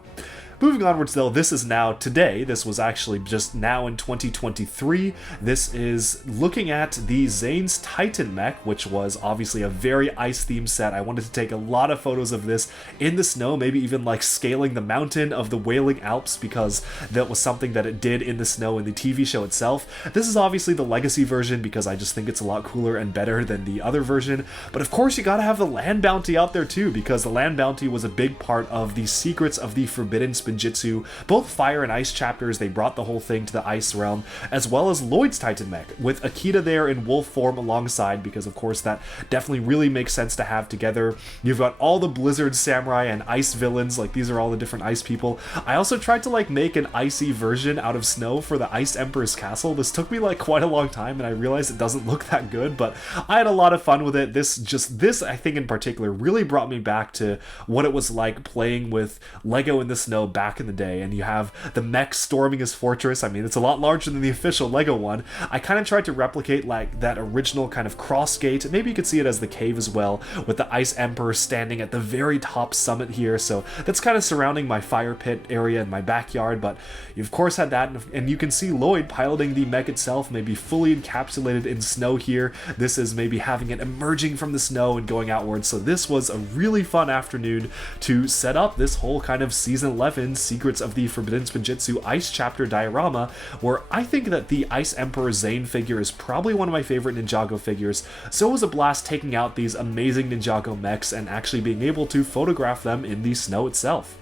Moving onwards though, this is now today. This was actually just now in 2023. This is looking at the Zane's Titan mech, which was obviously a very ice-themed set. I wanted to take a lot of photos of this in the snow, maybe even like scaling the mountain of the Wailing Alps, because that was something that it did in the snow in the TV show itself. This is obviously the legacy version because I just think it's a lot cooler and better than the other version. But of course you gotta have the land bounty out there too, because the land bounty was a big part of the Secrets of the Forbidden Spinjitzu, both Fire and Ice chapters. They brought the whole thing to the Ice realm, as well as Lloyd's Titan mech, with Akita there in wolf form alongside, because of course that definitely really makes sense to have together. You've got all the Blizzard Samurai and Ice villains, like these are all the different Ice people. I also tried to like make an icy version out of snow for the Ice Emperor's castle. This took me like quite a long time, and I realized it doesn't look that good, but I had a lot of fun with it. This I think in particular really brought me back to what it was like playing with Lego in the snow back in the day. And you have the mech storming his fortress. I mean, it's a lot larger than the official Lego one. I kind of tried to replicate like that original kind of cross gate. Maybe you could see it as the cave as well, with the Ice Emperor standing at the very top summit here. So that's kind of surrounding my fire pit area in my backyard, but you of course had that, and you can see Lloyd piloting the mech itself, maybe fully encapsulated in snow here. This is maybe having it emerging from the snow and going outwards. So this was a really fun afternoon to set up this whole kind of Season 11 Secrets of the Forbidden Spinjitzu Ice chapter diorama, where I think that the Ice Emperor Zane figure is probably one of my favorite Ninjago figures. So it was a blast taking out these amazing Ninjago mechs and actually being able to photograph them in the snow itself.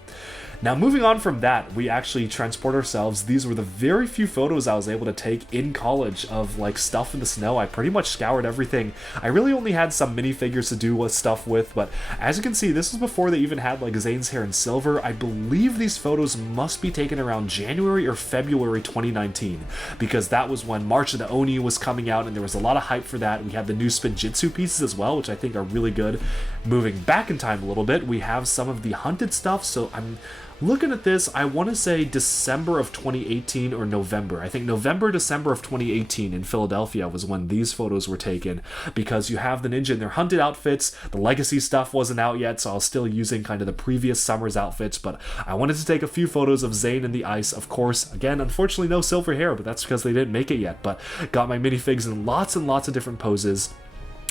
Now, moving on from that, we actually transport ourselves. These were the very few photos I was able to take in college of like stuff in the snow. I pretty much scoured everything. I really only had some minifigures to do with stuff with, but as you can see, this was before they even had like Zane's hair in silver. I believe these photos must be taken around January or February 2019, because that was when March of the Oni was coming out and there was a lot of hype for that. We had the new Spinjitzu pieces as well, which I think are really good. Moving back in time a little bit, we have some of the hunted stuff, so I'm looking at this, I want to say December of 2018 or November. I think November, December of 2018 in Philadelphia was when these photos were taken, because you have the ninja in their hunted outfits. The legacy stuff wasn't out yet, so I was still using kind of the previous summer's outfits, but I wanted to take a few photos of Zane in the ice. Of course, again, unfortunately no silver hair, but that's because they didn't make it yet, but got my minifigs in lots and lots of different poses.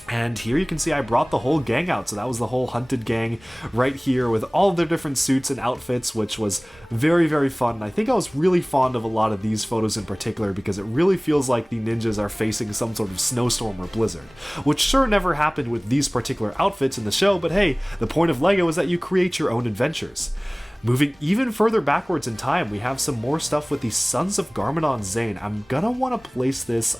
And here you can see I brought the whole gang out, so that was the whole hunted gang right here with all of their different suits and outfits, which was very, very fun. And I think I was really fond of a lot of these photos in particular, because it really feels like the ninjas are facing some sort of snowstorm or blizzard, which sure never happened with these particular outfits in the show, but hey, the point of Lego is that you create your own adventures. Moving even further backwards in time, we have some more stuff with the Sons of Garmadon Zane. I'm gonna want to place this,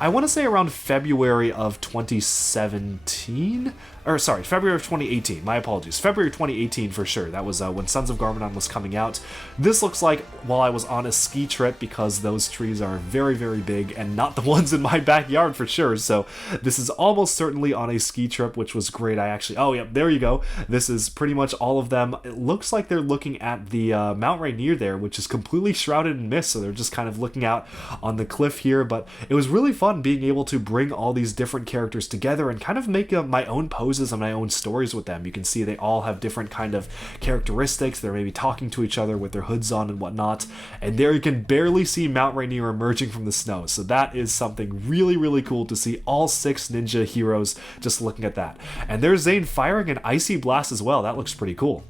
I want to say around February of 2017, or sorry, February of 2018, my apologies, February 2018 for sure. That was when Sons of Garmadon was coming out. This looks like while I was on a ski trip, because those trees are very, very big and not the ones in my backyard for sure. So this is almost certainly on a ski trip, which was great. I actually, oh yeah, there you go. This is pretty much all of them. It looks like they're looking at the Mount Rainier there, which is completely shrouded in mist, so they're just kind of looking out on the cliff here. But it was really fun being able to bring all these different characters together and kind of make my own poses poses and my own stories with them. You can see they all have different kind of characteristics. They're maybe talking to each other with their hoods on and whatnot. And there you can barely see Mount Rainier emerging from the snow. So that is something really, really cool to see all 6 ninja heroes just looking at that. And there's Zane firing an Icy Blast as well. That looks pretty cool.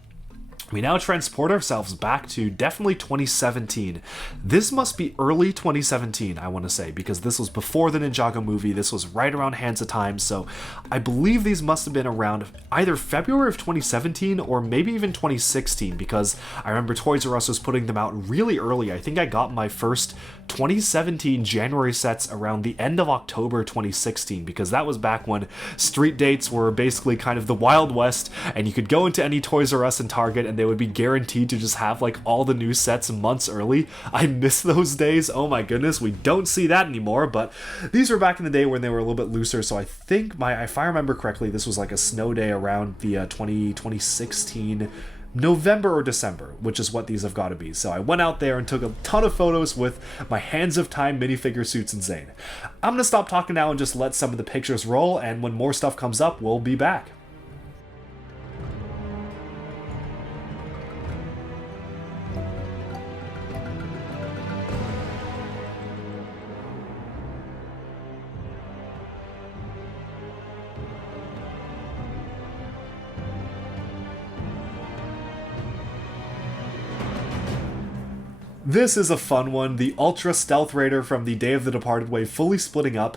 We now transport ourselves back to definitely 2017. This must be early 2017, I want to say, because this was before the Ninjago movie. This was right around Hands of Time, so I believe these must have been around either February of 2017 or maybe even 2016, because I remember Toys R Us was putting them out really early. I think I got my first 2017 January sets around the end of October 2016, because that was back when street dates were basically kind of the Wild West, and you could go into any Toys R Us and Target and they would be guaranteed to just have like all the new sets months early. I miss those days. Oh my goodness, we don't see that anymore, but these were back in the day when they were a little bit looser. So I think if I remember correctly, this was like a snow day around the 2016 November or December, which is what these have got to be. So I went out there and took a ton of photos with my Hands of Time minifigure suits and Zane. I'm going to stop talking now and just let some of the pictures roll, and when more stuff comes up, we'll be back. This is a fun one, the Ultra Stealth Raider from the Day of the Departed wave fully splitting up.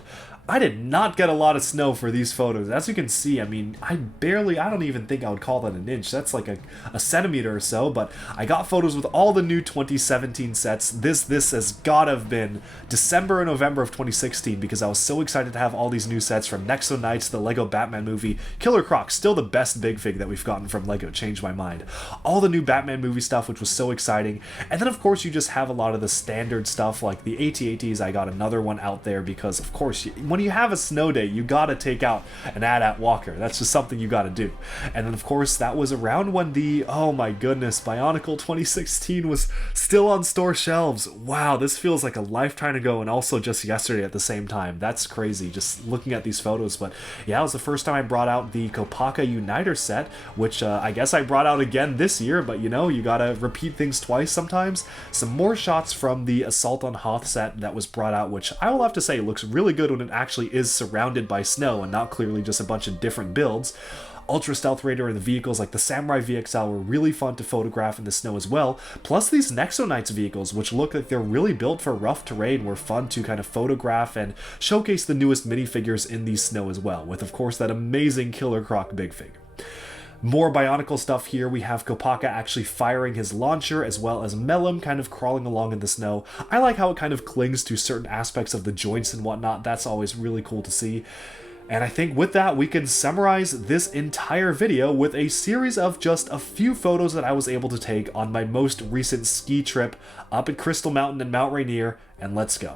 I did not get a lot of snow for these photos. As you can see, I mean, I don't even think I would call that an inch. That's like a centimeter or so, but I got photos with all the new 2017 sets. This has gotta have been December or November of 2016, because I was so excited to have all these new sets from Nexo Knights, the Lego Batman movie, Killer Croc, still the best Big Fig that we've gotten from Lego, changed my mind. All the new Batman movie stuff, which was so exciting. And then of course you just have a lot of the standard stuff like the AT-ATs. I got another one out there because of course, when you have a snow day, you gotta take out an AT-AT Walker. That's just something you gotta do. And then of course that was around when the, oh my goodness, Bionicle 2016 was still on store shelves. Wow, this feels like a lifetime ago and also just yesterday at the same time. That's crazy just looking at these photos. But yeah, it was the first time I brought out the Kopaka Uniter set, which I guess I brought out again this year, but you know, you gotta repeat things twice sometimes. Some more shots from the Assault on Hoth set that was brought out, which I will have to say looks really good when it actually is surrounded by snow and not clearly just a bunch of different builds. Ultra Stealth Raider and the vehicles like the Samurai VXL were really fun to photograph in the snow as well. Plus these Nexo Knights vehicles, which look like they're really built for rough terrain, were fun to kind of photograph and showcase the newest minifigures in the snow as well, with of course that amazing Killer Croc Big Fig. More Bionicle stuff here. We have Kopaka actually firing his launcher, as well as Melum kind of crawling along in the snow. I like how it kind of clings to certain aspects of the joints and whatnot. That's always really cool to see. And I think with that, we can summarize this entire video with a series of just a few photos that I was able to take on my most recent ski trip up at Crystal Mountain and Mount Rainier, and let's go.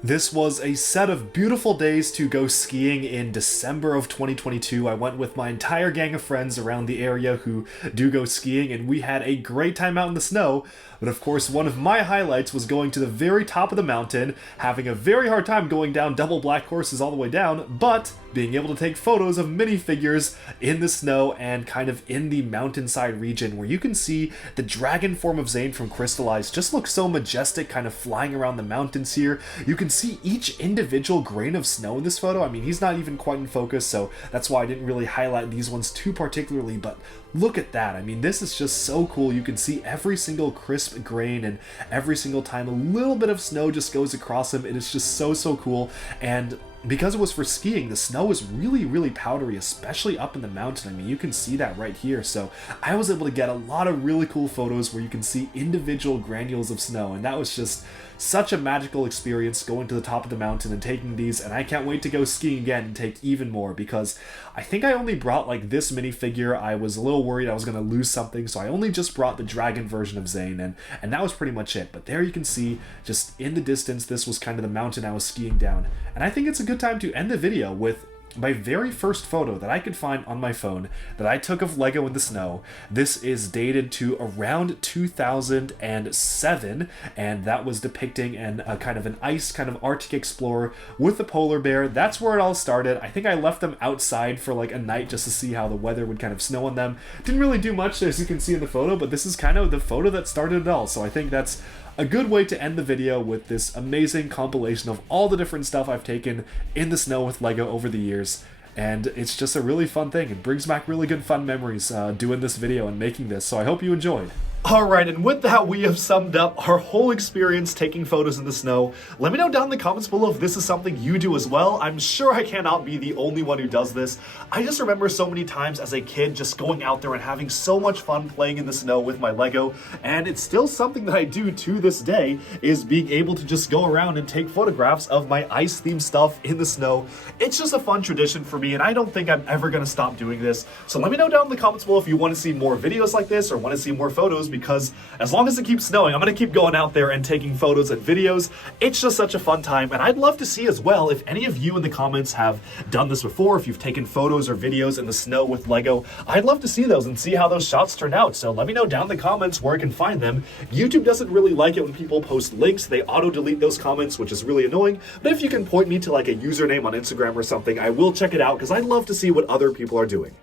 This was a set of beautiful days to go skiing in December of 2022. I went with my entire gang of friends around the area who do go skiing, and we had a great time out in the snow. But of course, one of my highlights was going to the very top of the mountain, having a very hard time going down double black horses all the way down, but being able to take photos of minifigures in the snow and kind of in the mountainside region where you can see the dragon form of Zane from Crystallize just looks so majestic, kind of flying around the mountains here. You can see each individual grain of snow in this photo. I mean, he's not even quite in focus, so that's why I didn't really highlight these ones too particularly, but look at that. I mean, this is just so cool. You can see every single crisp grain, and every single time a little bit of snow just goes across him. It is just so cool. And because it was for skiing, the snow was really powdery, especially up in the mountain. I mean, you can see that right here. So I was able to get a lot of really cool photos where you can see individual granules of snow, and that was just such a magical experience going to the top of the mountain and taking these, and I can't wait to go skiing again and take even more, because I think I only brought like this minifigure. I was a little worried I was going to lose something, so I only just brought the dragon version of Zane, and that was pretty much it. But there you can see, just in the distance, this was kind of the mountain I was skiing down, and I think it's a good time to end the video with my very first photo that I could find on my phone that I took of Lego in the snow. This is dated to around 2007, and that was depicting a kind of an ice kind of Arctic explorer with a polar bear. That's where it all started. I think I left them outside for like a night just to see how the weather would kind of snow on them. Didn't really do much, as you can see in the photo, but this is kind of the photo that started it all. So I think that's a good way to end the video, with this amazing compilation of all the different stuff I've taken in the snow with Lego over the years. And it's just a really fun thing. It brings back really good fun memories doing this video and making this, so I hope you enjoyed. Alright, and with that, we have summed up our whole experience taking photos in the snow. Let me know down in the comments below if this is something you do as well. I'm sure I cannot be the only one who does this. I just remember so many times as a kid just going out there and having so much fun playing in the snow with my Lego, and it's still something that I do to this day, is being able to just go around and take photographs of my ice-themed stuff in the snow. It's just a fun tradition for me, and I don't think I'm ever going to stop doing this. So let me know down in the comments below if you want to see more videos like this or want to see more photos, because as long as it keeps snowing, I'm going to keep going out there and taking photos and videos. It's just such a fun time, and I'd love to see as well if any of you in the comments have done this before, if you've taken photos or videos in the snow with Lego. I'd love to see those and see how those shots turned out, so let me know down in the comments where I can find them. YouTube doesn't really like it when people post links. They auto-delete those comments, which is really annoying, but if you can point me to like a username on Instagram or something, I will check it out, because I'd love to see what other people are doing.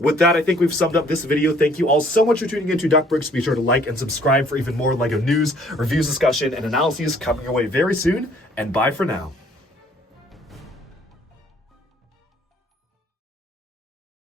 With that, I think we've summed up this video. Thank you all so much for tuning into Duckbricks. Be sure to like and subscribe for even more LEGO news, reviews, discussion, and analyses coming your way very soon. And bye for now.